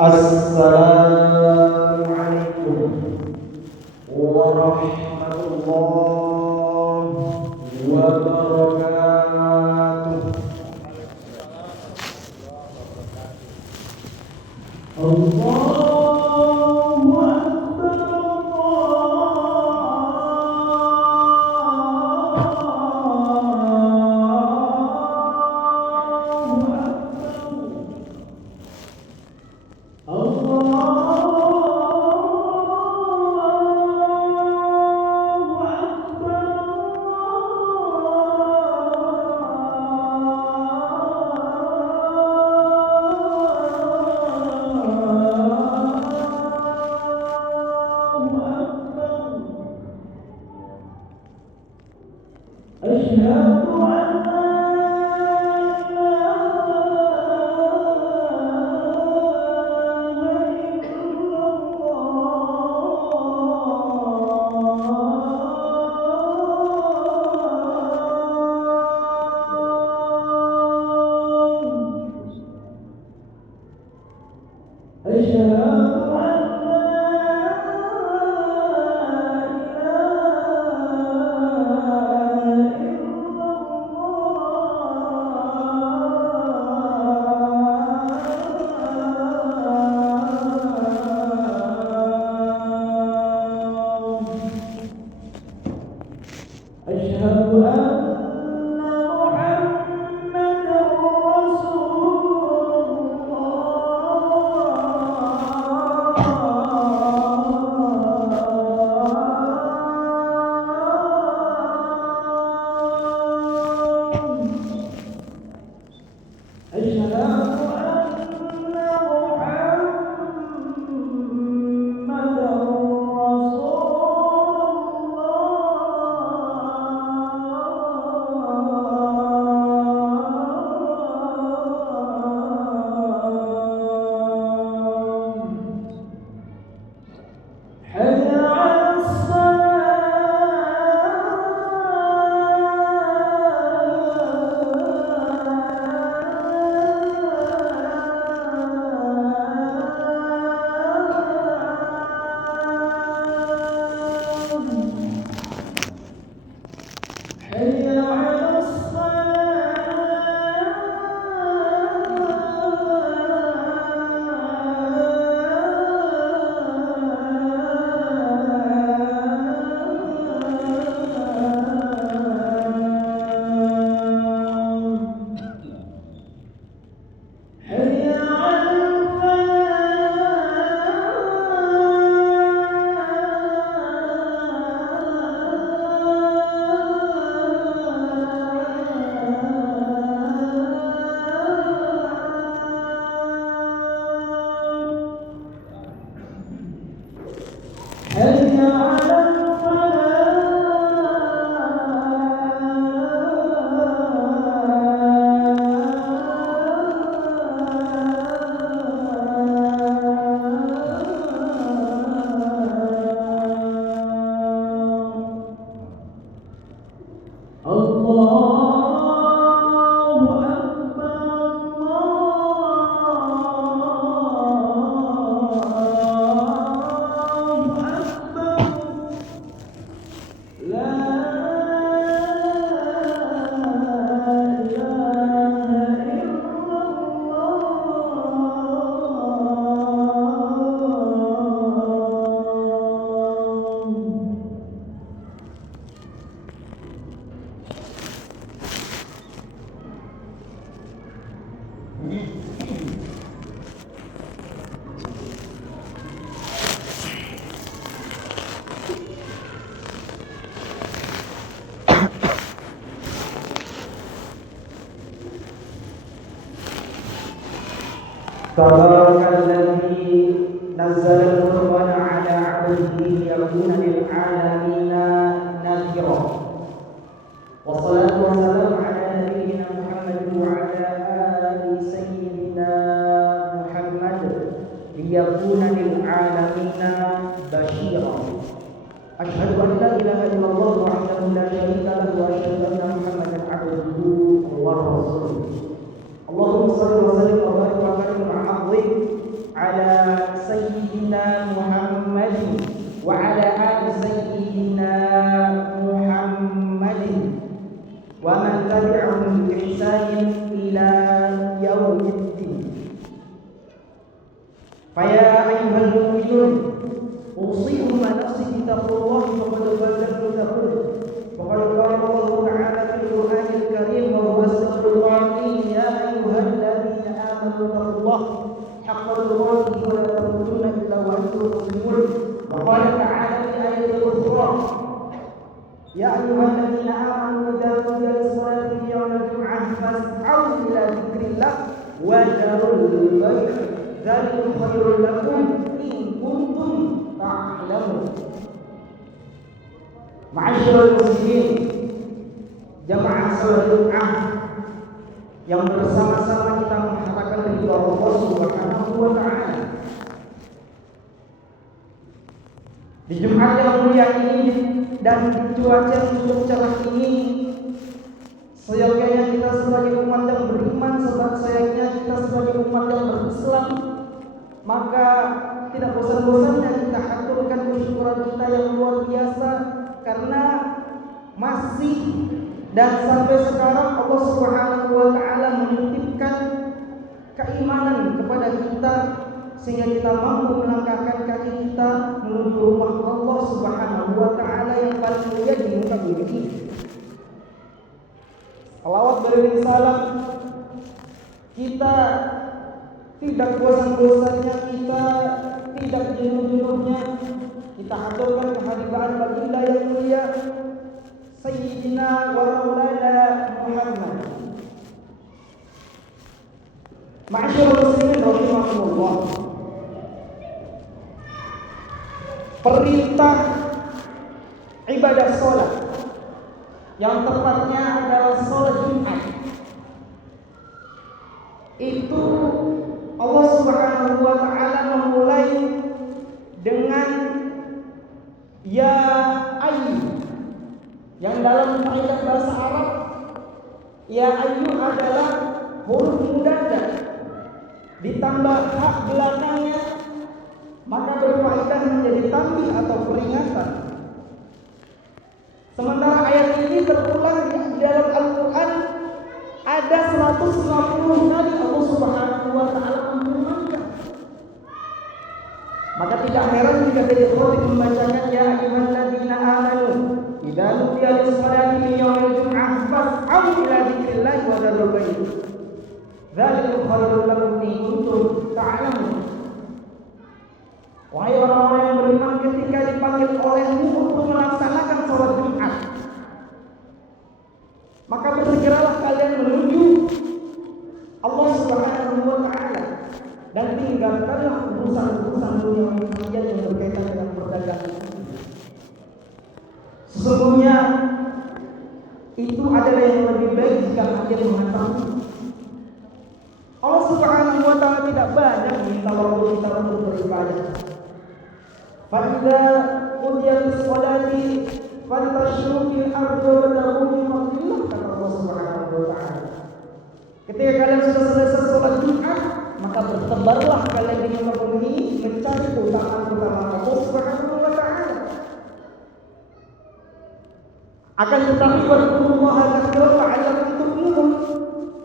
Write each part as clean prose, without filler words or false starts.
Assalamualaikum warahmatullahi wabarakatuh. Allahu Akbar, Tabarakalladzi nazzala al-Qur'ana 'ala 'abdihi liyakuna lil 'alamina nadhira. Wassalatu wassalamu 'ala nabiyyina Muhammad wa 'ala ali sayyidina Muhammad liyakuna lil 'alamina basyira. Asyhadu an la ilaha illallah wahdahu la syarika lahu wa asyhadu anna Muhammadan 'abduhu wa rasuluh. Allahumma shalli wa sallim wa barik wa karim wa 'azzim ala sayyidina Muhammad wa ala ali sayyidina Muhammad wa man tabi'ahum bi ihsanin ila yaumiddin. Fa ya ayyuhal mu'minun usikum wa nafsi bi taqwallah faqad fazatul muttaqun. Faqad qala Allah ta'ala fil Qur'anil Karim wa huwa as-sami'ul 'alim ya ayyuhalladzina amanu taqullaha haqqa tuqatih wa la tamutunna illa wa antum muslimun. Wa qala ta'ala fi ayatin ukhra ya ayyuhalladzina amanu idza nudiya lis-salati min yawmil jum'ah fas'au ila dzikrillah wa dharul bay'. Dzalikum khairul lakum in kuntum ta'lamun. Ma'asyiral muslimin, jamaah salat Jumat yang bersama-sama kita mengharapkan ridha Allah Subhanahu wa taala. Di Jumat yang mulia ini dan di cuaca yang cukup cerah ini, seyogyanya kita sebagai umat yang beriman, seyogyanya kita sebagai umat yang berislam, maka tidak bosan-bosannya kita haturkan kesyukuran kita yang luar biasa karena masih dan sampai sekarang Allah Subhanahu wa taala menitipkan keimanan kepada kita sehingga kita mampu melangkahkan kaki kita menuju rumah Allah Subhanahu wa taala yang paling mulia di muka bumi ini. Salawat beriring salam kita tidak bosan-bosannya, kita tidak jenuh-jenuhnya kita haturkan kehadiran baginda yang mulia Sayyidina wa Maulana Muhammad. Ma'asyiral muslimin rahimakumullah. Perintah ibadah salat yang tepatnya adalah salat Jumat itu Allah Subhanahu wa taala memulai dengan ya ayyu, yang dalam kaidah bahasa Arab ya ayyu adalah huruf mudada ditambah hak belakangnya maka berfaedah menjadi tanbih atau peringatan. Sementara ayat ini terulang di dalam Al-Qur'an ada 150 kali Allah Subhanahu wa taala memfirmankan. Maka tidak heran jika dari khotib membacakan ya ayyuhalladzina amanu idza nudiya lis-salati min yaumil jum'ah fas'au ila dzikrillah wa dzarul bay'. Dzalikum khairul lakum in kuntum ta'lamun. Wahai orang-orang yang beriman, ketika dipanggil olehmu untuk melaksanakan salat Jumat, maka bersegeralah kalian menuju Allah Subhanahu wa taala dan tinggalkanlah urusan-urusan dunia kalian yang berkaitan dengan perdagangan. Sesungguhnya itu adalah yang lebih baik jika kalian mengetahui. Allah Subhanahu wa taala tidak banyak minta waktu kita untuk beribadah. Fa idza qudiyatis sholati fantashiru fil ardi wabtaghu min fadlillah, kata Allah Subhanahu wa taala. Ketika kalian sudah selesai sholat Jumat, maka bertebarlah kalian di muka bumi mencari keutamaan Allah Subhanahu wa taala. Akan tetapi berkumpulah katsira la'allakum tuflihun.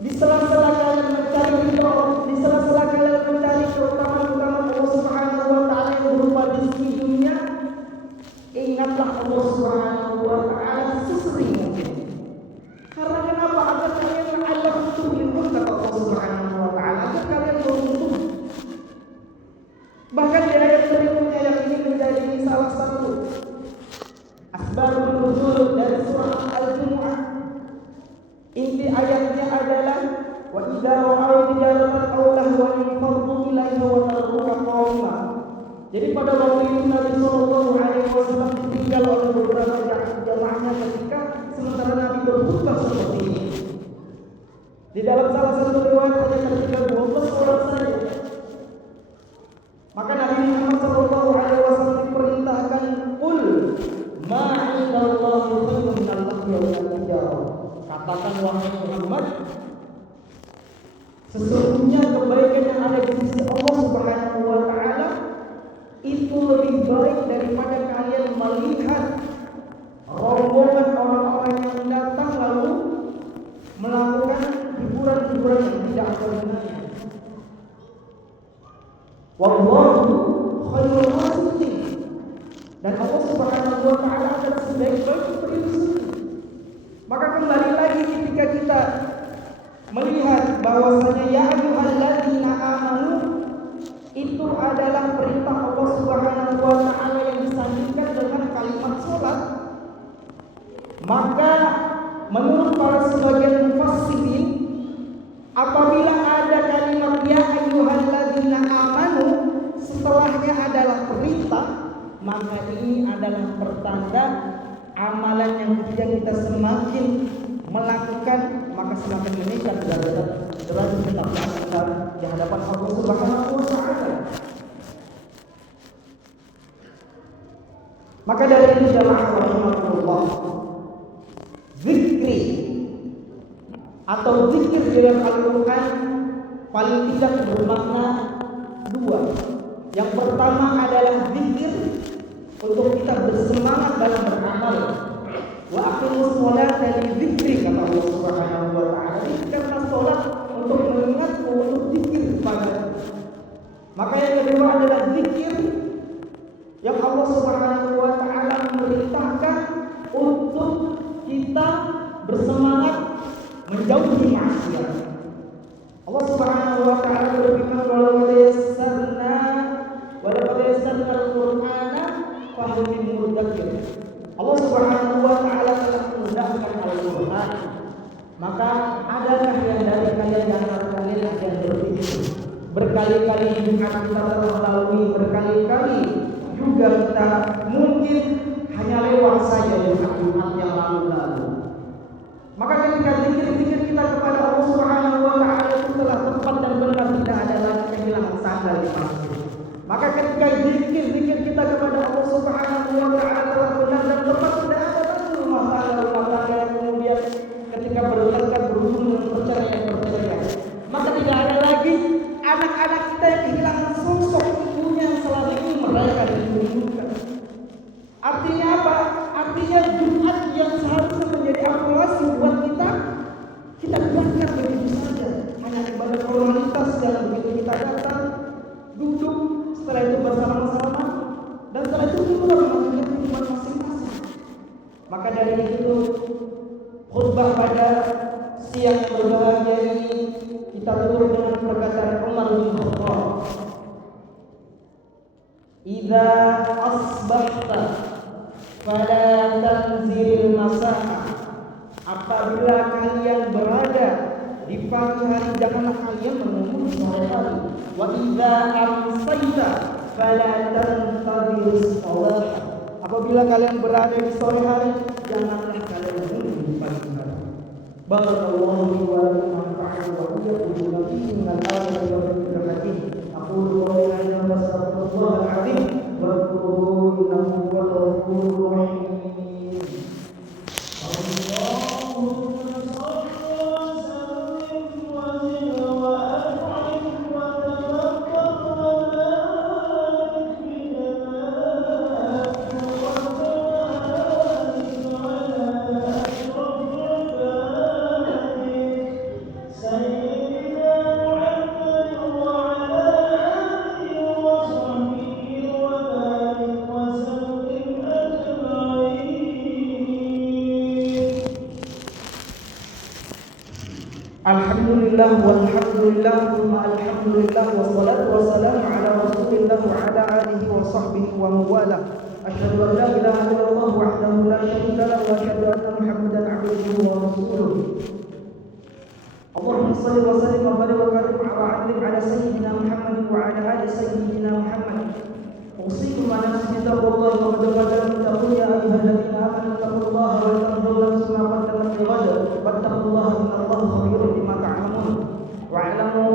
Di sela-sela kalian mencari ridha, di sela-sela kalian mencari keutamaan Allah Subhanahu wa taala yang berupa rezeki dunia, ingatlah Allah Subhanahu wa taala sesering mungkin. Karena kenapa? Agar kalian la'allakum tuflihun, kata Allah Subhanahu wa taala, asbabun nuzul dari surah Al-Jumu'ah. Inti ayatnya adalah wa idza ra'aw tijaratan aw lahwan faddu ilaiha wa tarkuka qawma. Jadi pada waktu itu Nabi sallallahu alaihi wasallam ditinggal oleh beberapa jamaahnya ketika sementara Nabi berkhutbah seperti ini. Di dalam salah satu riwayat ada terdapat 12 orang saja. Maka Nabi Muhammad sallallahu alaihi wasallam diperintahkan qul ma 'indallahi khairun minal lahwi wal tijarah. Katakan wahai Muhammad, sesungguhnya kebaikan yang ada di sisi Allah Subhanahu wa taala itu lebih baik daripada kalian melihat rombongan orang-orang yang datang lalu melakukan hiburan-hiburan yang tidak ada gunanya. Wallahu khairul raziqin. Dan Allah Subhanahu wa taala adalah sebaik-baik pemberi rezeki. Maka kembali lagi ketika kita melihat bahwasanya ya ayyuhalladzina amanu itu adalah perintah Allah Subhanahu wa taala yang disandingkan dengan kalimat salat, maka menurut para sebagian mufassirin apabila ada kalimat ya ayyuhalladzina amanu setelahnya adalah perintah, maka ini adalah pertanda amalan yang ketika kita semakin melakukan maka semakin meningkat derajat kita melakukan di hadapan Allah Subhanahu wa taala. Maka dari itu jamaah rahimakumullah, zikri atau zikir di dalam Al-Qur'an paling tidak bermakna dua. Yang pertama adalah zikir untuk kita bersemangat dalam beramal. Wa aqimus sholata li dzikri, kata Allah Subhanahu wa taala. Karena salat untuk mengingatku, untuk zikir kepada. Maka yang kedua adalah zikir yang Allah Subhanahu wa taala memerintahkan untuk kita bersemangat menjauhi maksiat. Allah Subhanahu wa taala berfirman, "Wa laqad yassarna al-Qur'ana fahum min mudakkir." Allah Subhanahu wa taala telah memudahkan Al-Qur'an. Maka adakah yang dari kalian yang kalian yang berpikir berkali-kali Jumat kita telah lalui, berkali-kali juga kita mungkin hanya lewat saja Jumat yang lalu-lalu. Maka ketika zikir-zikir kita kepada Allah Subhanahu wa taala itu telah tepat dan benar, tidak ada lagi kehilangan sandal di masjid. Maka ketika zikir-zikir kita kepada Allah Subhanahu wa taala telah benar dan tepat, tidak ada lagi rumah tangga yang kemudian ketika bertengkar berhubung dengan perceraian. Maka tidak ada lagi anak-anak kita yang kehilangan sosok ibunya yang selama ini mereka dirindukan. Artinya apa? Artinya Jumat yang seharusnya menjadi evaluasi buat kita biarkan begitu saja, hanya ibadah formalitas yang begitu kita datang, duduk, setelah itu bersama-sama, dan setelah itu kita mengamalkan kehidupan masing-masing. Maka dari itu khutbah pada siang yang berbahagia ini kita tutup dengan perkataan Umar bin Khattab, "Idza asbahta fala tanzilil masa'a." Apabila kalian berada di pagi hari, janganlah kalian menunggu sore hari. Wa idza amsayta fala tantadhirus shalah. Apabila kalian berada di sore hari, janganlah kalian menunggu di pagi hari. Barakallahu li wa lakum nafa'an wa iyyakum bihi min al-ayati wa dhikril hakim. Aqulu qawli hadza wa astaghfirullahal azim wa atubu innahu huwal ghafurur rahim. Alhamdulillah walhamdulillah thumma alhamdulillah wassalatu wassalamu ala rasulillah wa ala alihi wa sahbihi wa mawalah. أشهد أن لا إله إلا الله وحده لا شريك له وأشهد أن محمدا عبده ورسوله اللهم صل وسلم وبارك وكرم على سيدنا محمد وعلى آل سيدنا محمد أوصيكم على نفسي بتقوى الله وقد بدأت تقول يا أيها الذين آمنوا اتقوا الله ولتنظر نفس ما قدمت لغد واتقوا الله إن الله خبير بما تعملون واعلموا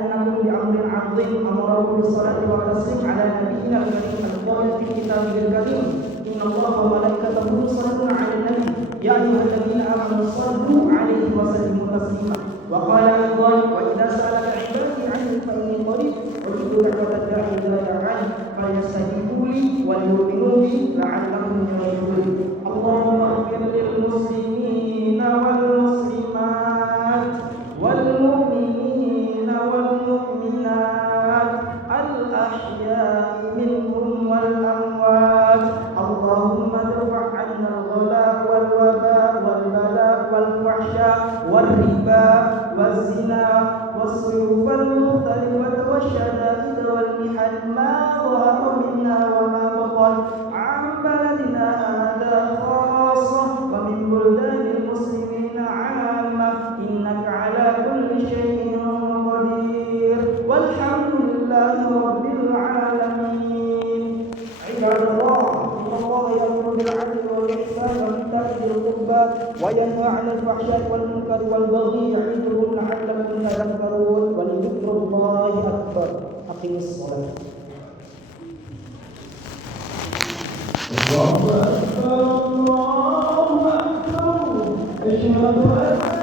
أنكم بأمر عظيم أمركم بالصلاة والتسليم على نبينا الكريم القائل في كتابه الكريم إن الله وملائكته يصلون على النبي يا أيها الذين آمنوا صلوا عليه وسلموا تسليما وقال أيضا وإذا سألك عبادي عني فإني قريب أجيب دعوة الداعي إذا دعاني فليستجيبوا لي وليؤمنوا بي لعلهم يرشدون اللهم اغفر للمسلمين والمسلمات والمؤمنين والمؤمنات الأحياء منهم والأموات اللهم ادفع عنا الغلاء والوباء والبلاء والفحشاء والربا والزنا والصيوف المختلفة والشدائد والمحن ما ظهر منا وما بطن عن بلدنا هذا خاصة ومن بلدان المسلمين عامة إنك على كل شيء قدير والحمد لله رب العالمين عباد الله إن الله يأمر بالعدل والإحسان وإيتاء ذي القربى وينهى عن الفحشاء والمنكر والبغي يعظكم لعلكم تذكرون ولذكر الله أكبر أقم الصلاة الله أكبر الله أكبر أشهد أن